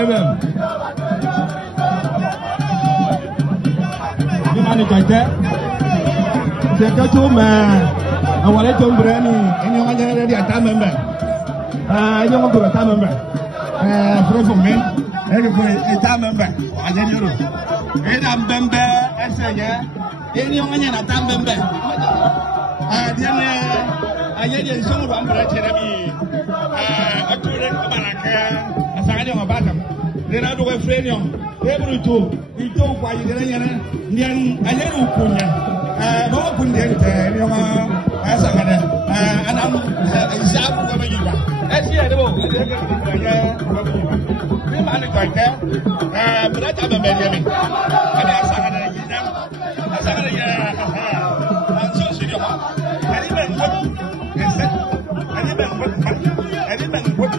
Kevin. You man is right there. Check out your man. I want to tell Granny. And you want to get a time member. You want to go a time member. Pray for me. A time member. I get you. And I'm member. I say, yeah. And you want a time member. I get some of them. I couldn't come back. I sang on bottom. Then I do a friend. Every two. We don't quite get any. I never put no put I sang and I'm sharp over you. As you know, we manage like that. But I have a baby. And I sang again. I sang again. I'm so sure. I didn't put. I didn't put.